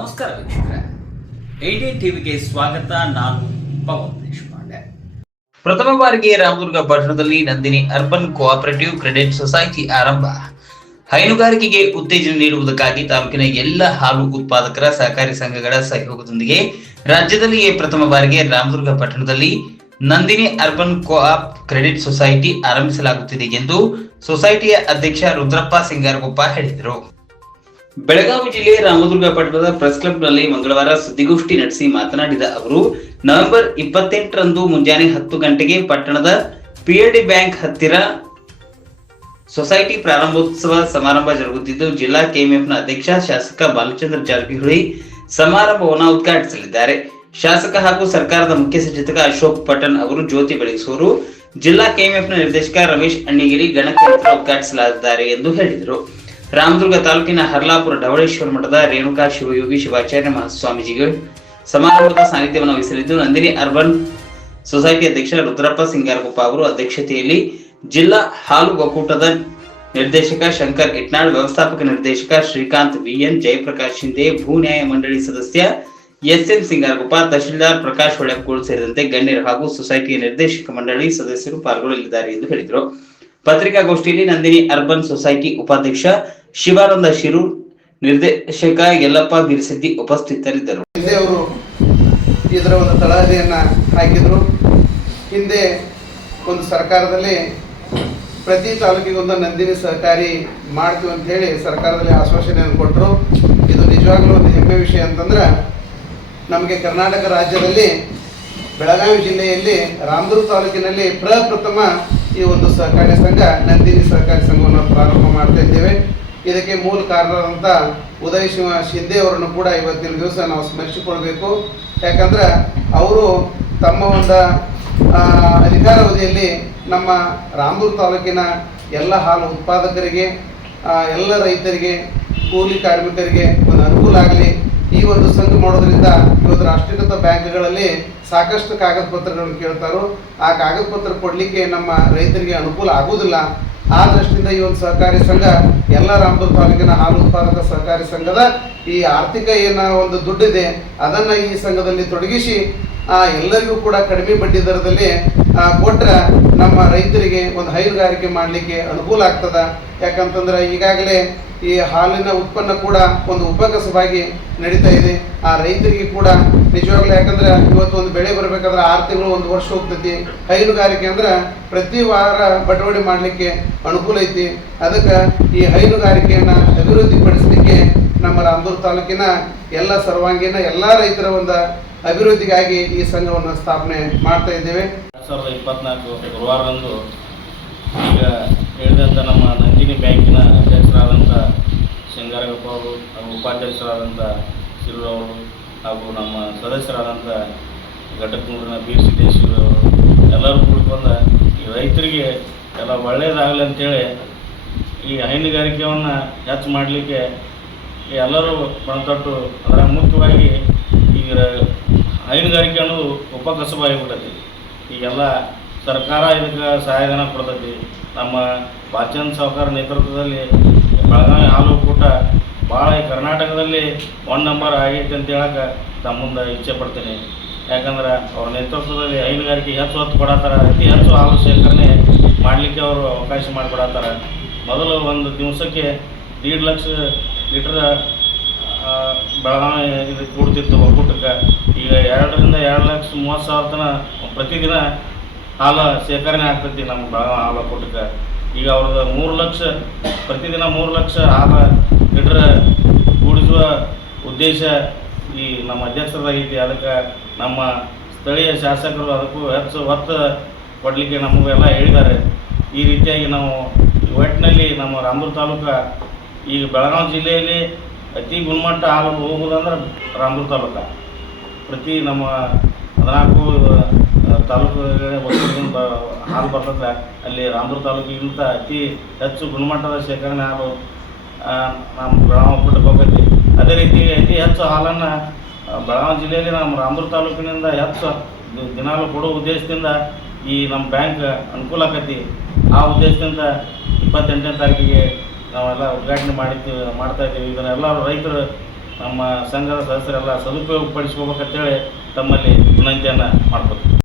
ನಮಸ್ಕಾರ ವೀಕ್ಷಕರೇ, ಏಟಿಎನ್ ಟಿವಿಗೆ ಸ್ವಾಗತ. ನಾನು ಪವನ್ ದೇಶಪಾಂಡೆ. ಪ್ರಥಮ ಬಾರಿಗೆ ರಾಮದುರ್ಗ ಪಟ್ಟಣದಲ್ಲಿ Nandini urban cooperative credit society ಆರಂಭ. ಹೈನುಗಾರಿಕೆಗೆ ಉತ್ತೇಜನ ನೀಡುವುದಕ್ಕಾಗಿ ತಾಲೂಕಿನ ಎಲ್ಲ ಹಾಲು ಉತ್ಪಾದಕರ ಸಹಕಾರಿ ಸಂಘಗಳ ಸಹಯೋಗದೊಂದಿಗೆ ರಾಜ್ಯದಲ್ಲಿಯೇ ಪ್ರಥಮ ಬಾರಿಗೆ ರಾಮದುರ್ಗ ಪಟ್ಟಣದಲ್ಲಿ Nandini urban co-op credit society ಆರಂಭಿಸಲಾಗುತ್ತಿದೆ ಎಂದು ಸೊಸೈಟಿಯ ಅಧ್ಯಕ್ಷ ರುದ್ರಪ್ಪ ಸಿಂಗಾರಗೊಪ್ಪ ಹೇಳಿದರು. ಬೆಳಗಾವಿ ಜಿಲ್ಲೆ ರಾಮದುರ್ಗ ಪಟ್ಟಣದ ಪ್ರೆಸ್ ಕ್ಲಬ್ನಲ್ಲಿ ಮಂಗಳವಾರ ಸುದ್ದಿಗೋಷ್ಠಿ ನಡೆಸಿ ಮಾತನಾಡಿದ ಅವರು, ನವೆಂಬರ್ 28ರಂದು ಮುಂಜಾನೆ 10 ಗಂಟೆಗೆ ಪಟ್ಟಣದ ಪಿಎಲ್ಡಿ ಬ್ಯಾಂಕ್ ಹತ್ತಿರ ಸೊಸೈಟಿ ಪ್ರಾರಂಭೋತ್ಸವ ಸಮಾರಂಭ ಜರುಗುತ್ತಿದ್ದು, ಜಿಲ್ಲಾ ಕೆಎಂಎಫ್ನ ಅಧ್ಯಕ್ಷ ಶಾಸಕ ಬಾಲಚಂದ್ರ ಜಾರಕಿಹೊಳಿ ಸಮಾರಂಭವನ್ನು ಉದ್ಘಾಟಿಸಲಿದ್ದಾರೆ. ಶಾಸಕ ಹಾಗೂ ಸರ್ಕಾರದ ಮುಖ್ಯ ಸಚೇತಕ ಅಶೋಕ್ ಪಟ್ಟಣ್ ಅವರು ಜ್ಯೋತಿ ಬೆಳಗಿಸುವರು. ಜಿಲ್ಲಾ ಕೆಎಂಎಫ್ನ ನಿರ್ದೇಶಕ ರಮೇಶ್ ಅಣ್ಣಿಗಿರಿ ಗಣಕಯಂತ್ರ ಉದ್ಘಾಟಿಸಲಿದ್ದಾರೆ ಎಂದು ಹೇಳಿದರು. ರಾಮದುರ್ಗ ತಾಲೂಕಿನ ಹರ್ಲಾಪುರ ಢವಳೇಶ್ವರ ಮಠದ ರೇಣುಕಾ ಶಿವಯೋಗಿ ಶಿವಾಚಾರ್ಯ ಮಹಾಸ್ವಾಮೀಜಿಗಳು ಸಮಾರಂಭದ ಸಾನ್ನಿಧ್ಯವನ್ನು ವಹಿಸಲಿದ್ದು, ನಂದಿನಿ ಅರ್ಬನ್ ಸೊಸೈಟಿ ಅಧ್ಯಕ್ಷ ರುದ್ರಪ್ಪ ಸಿಂಗಾರಗೊಪ್ಪ ಅವರು ಅಧ್ಯಕ್ಷತೆಯಲ್ಲಿ ಜಿಲ್ಲಾ ಹಾಲು ಒಕ್ಕೂಟದ ನಿರ್ದೇಶಕ ಶಂಕರ್ ಇಟ್ನಾಳ್, ವ್ಯವಸ್ಥಾಪಕ ನಿರ್ದೇಶಕ ಶ್ರೀಕಾಂತ್ ವಿಎನ್, ಜಯಪ್ರಕಾಶ್ ಶಿಂದೆ, ಭೂ ನ್ಯಾಯ ಮಂಡಳಿ ಸದಸ್ಯ ಎಸ್ಎಂ ಸಿಂಗಾರಗೊಪ್ಪ, ತಹಶೀಲ್ದಾರ್ ಪ್ರಕಾಶ್ ಹೊಳೆಕೋಳ್ ಸೇರಿದಂತೆ ಗಣ್ಯರು ಹಾಗೂ ಸೊಸೈಟಿಯ ನಿರ್ದೇಶಕ ಮಂಡಳಿ ಸದಸ್ಯರು ಪಾಲ್ಗೊಳ್ಳಲಿದ್ದಾರೆ ಎಂದು ಹೇಳಿದರು. ಪತ್ರಿಕಾಗೋಷ್ಠಿಯಲ್ಲಿ ನಂದಿನಿ ಅರ್ಬನ್ ಸೊಸೈಟಿ ಉಪಾಧ್ಯಕ್ಷ ಶಿವಾನಂದ ಶಿರೂರ್, ನಿರ್ದೇಶಕ ಯಲ್ಲಪ್ಪ ಗಿರಿಸಿದ್ದಿ ಉಪಸ್ಥಿತರಿದ್ದರು. ಹಿಂದೆ ಅವರು ಇದರ ಒಂದು ತಳಹದಿಯನ್ನ ಹಾಕಿದ್ರು. ಹಿಂದೆ ಒಂದು ಸರ್ಕಾರದಲ್ಲಿ ಪ್ರತಿ ತಾಲೂಕಿಗೆ ಒಂದು ನಂದಿನಿ ಸಹಕಾರಿ ಮಾಡ್ತೀವಿ ಅಂತ ಹೇಳಿ ಸರ್ಕಾರದಲ್ಲಿ ಆಶ್ವಾಸನೆಯನ್ನು ಕೊಟ್ಟರು. ಇದು ನಿಜವಾಗ್ಲೂ ಒಂದು ಹೆಮ್ಮೆ ವಿಷಯ ಅಂತಂದ್ರೆ, ನಮಗೆ ಕರ್ನಾಟಕ ರಾಜ್ಯದಲ್ಲಿ ಬೆಳಗಾವಿ ಜಿಲ್ಲೆಯಲ್ಲಿ ರಾಮದುರ್ಗ ತಾಲೂಕಿನಲ್ಲಿ ಪ್ರಪ್ರಥಮ ಈ ಒಂದು ಸಹಕಾರಿ ಸಂಘ ನಂದಿನಿ ಸಹಕಾರಿ ಸಂಘವನ್ನು ಪ್ರಾರಂಭ ಮಾಡ್ತಾ ಇದ್ದೇವೆ. ಇದಕ್ಕೆ ಮೂಲ ಕಾರಣರಾದಂಥ ಉದಯ್ ಶಿಂದೆ ಅವರನ್ನು ಕೂಡ ಇವತ್ತಿನ ದಿವಸ ನಾವು ಸ್ಮರಿಸಿಕೊಳ್ಬೇಕು. ಯಾಕಂದ್ರೆ ಅವರು ತಮ್ಮ ಒಂದು ಅಧಿಕಾರಾವಧಿಯಲ್ಲಿ ನಮ್ಮ ರಾಮದುರ್ಗ ತಾಲೂಕಿನ ಎಲ್ಲ ಹಾಲು ಉತ್ಪಾದಕರಿಗೆ, ಎಲ್ಲ ರೈತರಿಗೆ, ಕೂಲಿ ಕಾರ್ಮಿಕರಿಗೆ ಒಂದು ಅನುಕೂಲ ಆಗಲಿ, ಈ ಒಂದು ಸಂಘ ಮಾಡೋದ್ರಿಂದ ಇವತ್ತು ರಾಷ್ಟ್ರೀಕೃತ ಬ್ಯಾಂಕ್ಗಳಲ್ಲಿ ಸಾಕಷ್ಟು ಕಾಗದ ಪತ್ರಗಳನ್ನು ಕೇಳ್ತಾರೋ, ಆ ಕಾಗದ ಪತ್ರ ಕೊಡಲಿಕ್ಕೆ ನಮ್ಮ ರೈತರಿಗೆ ಅನುಕೂಲ ಆಗುವುದಿಲ್ಲ. ಆ ದೃಷ್ಟಿಯಿಂದ ಈ ಒಂದು ಸಹಕಾರಿ ಸಂಘ ಎಲ್ಲ ರಾಮದುರ್ಗ ತಾಲೂಕಿನ ಹಾಲು ಉತ್ಪಾದಕ ಸಹಕಾರಿ ಸಂಘದ ಈ ಆರ್ಥಿಕ ಒಂದು ದುಡ್ಡಿದೆ ಅದನ್ನು ಈ ಸಂಘದಲ್ಲಿ ತೊಡಗಿಸಿ ಎಲ್ಲರಿಗೂ ಕೂಡ ಕಡಿಮೆ ಬಡ್ಡಿ ದರದಲ್ಲಿ ಕೊಟ್ಟರೆ ನಮ್ಮ ರೈತರಿಗೆ ಒಂದು ಹೈನುಗಾರಿಕೆ ಮಾಡಲಿಕ್ಕೆ ಅನುಕೂಲ ಆಗ್ತದೆ. ಯಾಕಂತಂದ್ರೆ ಈಗಾಗಲೇ ಈ ಹಾಲಿನ ಉತ್ಪನ್ನ ಕೂಡ ಒಂದು ಉಪಕಸವಾಗಿ ನಡೀತಾ ಇದೆ. ಆ ರೈತರಿಗೆ ಕೂಡ ನಿಜವಾಗ್ಲೂ, ಯಾಕಂದ್ರೆ ಇವತ್ತು ಒಂದು ಬೆಳೆ ಬರಬೇಕಾದ್ರೆ 6 ತಿಂಗಳು 1 ವರ್ಷ ಹೋಗ್ತೈತಿ. ಹೈನುಗಾರಿಕೆ ಅಂದ್ರೆ ಪ್ರತಿ ವಾರ ಬಟವಣೆ ಮಾಡಲಿಕ್ಕೆ ಅನುಕೂಲ ಐತಿ. ಅದಕ್ಕೆ ಈ ಹೈನುಗಾರಿಕೆಯನ್ನು ಅಭಿವೃದ್ಧಿಪಡಿಸಲಿಕ್ಕೆ ನಮ್ಮ ರಾಮದುರ್ಗ ತಾಲೂಕಿನ ಎಲ್ಲ ಸರ್ವಾಂಗೀಣ ಎಲ್ಲ ರೈತರ ಒಂದು ಅಭಿವೃದ್ಧಿಗಾಗಿ ಈ ಸಂಘವನ್ನು ಸ್ಥಾಪನೆ ಮಾಡ್ತಾ ಇದ್ದೇವೆ. 2024 ಗುರುವಾರದಂದು ಈಗ ಹೇಳಿದಂಥ ನಮ್ಮ ನಂದಿನಿ ಬ್ಯಾಂಕಿನ ಅಧ್ಯಕ್ಷರಾದಂಥ ಸಿಂಗಾರಗೊಪ್ಪ ಅವರು ಹಾಗೂ ಉಪಾಧ್ಯಕ್ಷರಾದಂಥ ಶಿರೂರ್ ಅವರು ಹಾಗೂ ನಮ್ಮ ಸದಸ್ಯರಾದಂಥ ಘಟಕನೂರಿನ ಬೀರ್ ಸಿದ್ದೇಶ್ವರ ಅವರು ಎಲ್ಲರೂ ಕೂಡಿಕೊಂಡು ಈ ರೈತರಿಗೆ ಎಲ್ಲ ಒಳ್ಳೆಯದಾಗಲಿ ಅಂತೇಳಿ ಈ ಹೈನುಗಾರಿಕೆಯನ್ನು ಹೆಚ್ಚು ಮಾಡಲಿಕ್ಕೆ ಎಲ್ಲರೂ ಪಣತೊಟ್ಟು, ಅದರ ಮುಖ್ಯವಾಗಿ ಈಗ ಹೈನುಗಾರಿಕೆ ಅನ್ನೋದು ಉಪಕಸಬಾಗಿಬಿಟ್ಟೈತಿ. ಈಗೆಲ್ಲ ಸರ್ಕಾರ ಇದಕ್ಕೆ ಸಹಾಯಧನ ಕೊಡ್ತೈತಿ. ನಮ್ಮ ಬಾಲಚಂದ್ರ ಸಾವ್ಕಾರ ನೇತೃತ್ವದಲ್ಲಿ ಬೆಳಗಾವಿ ಹಾಲು ಒಕ್ಕೂಟ ಭಾಳ ಕರ್ನಾಟಕದಲ್ಲಿ 1 ನಂಬರ್ ಆಗೈತೆ ಅಂತ ಹೇಳಕ್ಕೆ ತಮ್ಮ ಮುಂದೆ ಇಚ್ಛೆ ಪಡ್ತೀನಿ. ಯಾಕಂದ್ರೆ ಅವ್ರ ನೇತೃತ್ವದಲ್ಲಿ ಹೈನುಗಾರಿಕೆ ಹೆಚ್ಚು ಹೊತ್ತು ಕೊಡತ್ತಾರ, ಅತಿ ಹೆಚ್ಚು ಹಾಲು ಶೇಖರಣೆ ಮಾಡಲಿಕ್ಕೆ ಅವರು ಅವಕಾಶ ಮಾಡಿಕೊಡತ್ತಾರ. ಮೊದಲು ಒಂದು ದಿವಸಕ್ಕೆ 1.5 ಲಕ್ಷ ಲೀಟ್ರ್ ಬೆಳಗಾವಿ ಇದು ಕೊಡ್ತಿತ್ತು ಒಕ್ಕೂಟಕ್ಕೆ. ಈಗ 2 ರಿಂದ 2,30,000 ತನಕ ಪ್ರತಿದಿನ ಹಾಲು ಶೇಖರಣೆ ಆಗ್ತೈತಿ ನಮ್ಮ ಬೆಳಗಾವಿ ಹಾಲು ಒಕ್ಕೂಟಕ್ಕೆ. ಈಗ ಅವ್ರದ್ದು 3 ಲಕ್ಷ ಪ್ರತಿದಿನ 3 ಲಕ್ಷ ಹಾಲು ಲೀಟ್ರ್ ಕೂಡಿಸುವ ಉದ್ದೇಶ ಈ ನಮ್ಮ ಅಧ್ಯಕ್ಷರಾಗೈತಿ. ಅದಕ್ಕೆ ನಮ್ಮ ಸ್ಥಳೀಯ ಶಾಸಕರು ಅದಕ್ಕೂ ಹೆಚ್ಚು ಒತ್ತು ಕೊಡಲಿಕ್ಕೆ ನಮಗೆಲ್ಲ ಹೇಳಿದ್ದಾರೆ. ಈ ರೀತಿಯಾಗಿ ನಾವು ಒಟ್ಟಿನಲ್ಲಿ ನಮ್ಮ ರಾಮದುರ್ಗ ತಾಲೂಕು ಈಗ ಬೆಳಗಾವಿ ಜಿಲ್ಲೆಯಲ್ಲಿ ಅತಿ ಗುಣಮಟ್ಟ ಹಾಲು ಹೋಗುವುದಂದ್ರೆ ರಾಮದುರ್ಗ ತಾಲೂಕು. ಪ್ರತಿ ನಮ್ಮ 14 ತಾಲೂಕುಗಳ ಒಕ್ಕೂಟದಿಂದ ಹಾಲು ಬರ್ತದೆ. ಅಲ್ಲಿ ರಾಮದುರ್ಗ ತಾಲೂಕಿಗಿಂತ ಅತಿ ಹೆಚ್ಚು ಗುಣಮಟ್ಟದ ಶೇಖರಣೆ ಹಾಲು ನಮ್ಮ ಬೆಳಗಾವಿ ಒಕ್ಕೂಟಕ್ಕೆ ಹೋಗೈತಿ. ಅದೇ ರೀತಿ ಅತಿ ಹೆಚ್ಚು ಹಾಲನ್ನು ಬೆಳಗಾವಿ ಜಿಲ್ಲೆಯಲ್ಲಿ ನಮ್ಮ ರಾಮದುರ್ಗ ತಾಲೂಕಿನಿಂದ ಹೆಚ್ಚು ದಿನಾಲು ಕೊಡೋ ಉದ್ದೇಶದಿಂದ ಈ ನಮ್ಮ ಬ್ಯಾಂಕ್ ಅನುಕೂಲ ಆಕೈತಿ. ಆ ಉದ್ದೇಶದಿಂದ 28ನೇ ತಾರೀಕಿಗೆ ನಾವೆಲ್ಲ ಉದ್ಘಾಟನೆ ಮಾಡ್ತಾ ಇದ್ದೀವಿ. ಇದನ್ನೆಲ್ಲ ರೈತರು ನಮ್ಮ ಸಂಘದ ಸದಸ್ಯರೆಲ್ಲ ಸದುಪಯೋಗಪಡಿಸ್ಕೋಬೇಕಂತೇಳಿ ತಮ್ಮಲ್ಲಿ ವಿನಂತಿಯನ್ನು ಮಾಡ್ಕೊತೀವಿ.